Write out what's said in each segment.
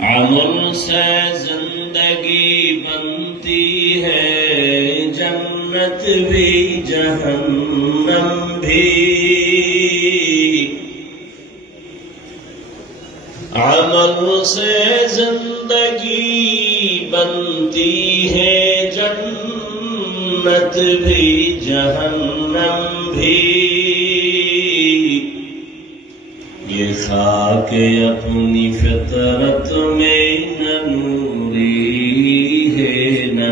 عمل سے زندگی بنتی ہے، جنت بھی جہنم بھی۔ عمل سے زندگی بنتی ہے، جنت بھی جہنم بھی۔ یہ خاک اپنی فطرت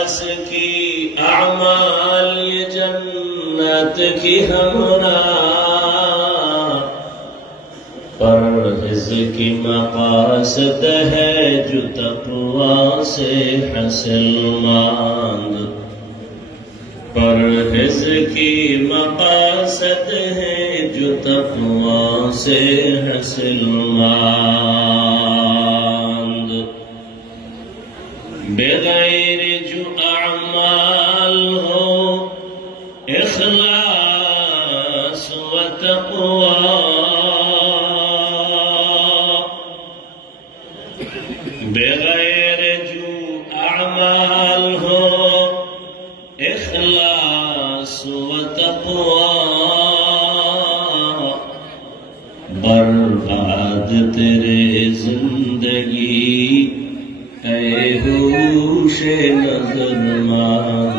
اخلاص کی اعمال یہ جنت کی ہمراہ پرہز کی مقاصد ہے جو تقوی سے حاصل ماند پرہز کی مقاصد ہے جو تقوی سے حاصل ماند و تقوی بغیر جو اعمال ہو اخلاص و تقوی برباد تیرے زندگی اے ہوش نظر مان